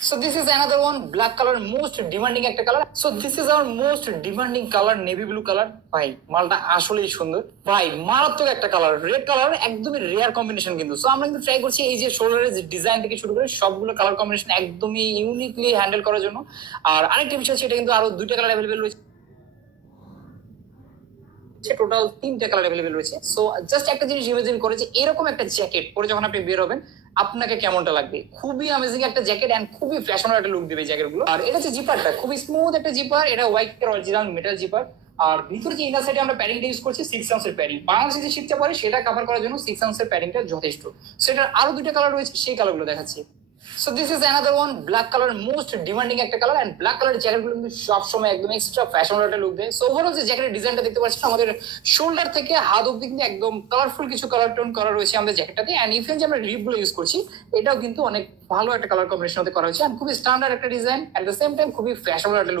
So this is another one, black color, most demanding একটা colour. So this is our most demanding color, navy blue color। ভাই মালটা আসলেই সুন্দর, ভাই মারাত্মক একটা কালার, রেড কালার, একদমই রেয়ার কম্বিনেশন কিন্তু। সো আমরা কিন্তু ট্রাই করছি এই যে শোল্ডারের ডিজাইন থেকে শুরু করে সবগুলো কালার কম্বিনেশন একদমই ইউনিকলি হ্যান্ডেল করার জন্য। আর আরেকটা বিষয় হচ্ছে এটা কিন্তু আরো দুইটা কালার অ্যাভেলেবেল রয়েছে, টোটাল তিনটা কালার অ্যাভেলেবেল রয়েছে। সো জাস্ট একটা জিনিস ইমাজিন করে যে এরকম একটা জ্যাকেট পরে যখন আপনি বের হবেন আপনাকে কেমনটা লাগবে। খুবই অ্যামেজিং একটা জ্যাকেট এন্ড খুবই ফ্যাশনেবল একটা লুক দেবে এই জ্যাকেট গুলো। আর এটা হচ্ছে জিপারটা খুবই স্মুথ একটা জিপার, এটা হোয়াইট এর অরিজিনাল মেটাল জিপার। আর ভিতরে যে ইনার সাইডে আমরা প্যাডিংটা ইউজ করছি 6 আউন্সের প্যাডিং, বাংলাদেশে যে শীতটা পরে সেটা কভার করার জন্য 6 আউন্সের প্যাডিংটা যথেষ্ট। সেটার আরো দুইটা কালার রয়েছে, সেই কালারগুলো দেখাচ্ছি। So this is another one, black colour, most demanding একটা colour. And black colour jacket গুলো কিন্তু সবসময় একদম এক্সট্রা ফ্যাশনেবল একটা লুক দেয়। সো ওভারঅল যে জ্যাকেটের ডিজাইনটা দেখতে পাচ্ছেন আমাদের শোল্ডার থেকে হাত অব্দি কিন্তু একদম কালারফুল কিছু কালার টোন করা রয়েছে আমাদের জ্যাকেটটাতে। এন্ড ইভেন যে আমরা রিপ গুলো ইউজ করছি এটাও কিন্তু অনেক ভালো একটা কালার কম্বিনেশন করা হয়েছে। এন্ড খুবই স্ট্যান্ডার্ড একটা design, at the same time খুবই ফ্যাশনেবল একটা লুক।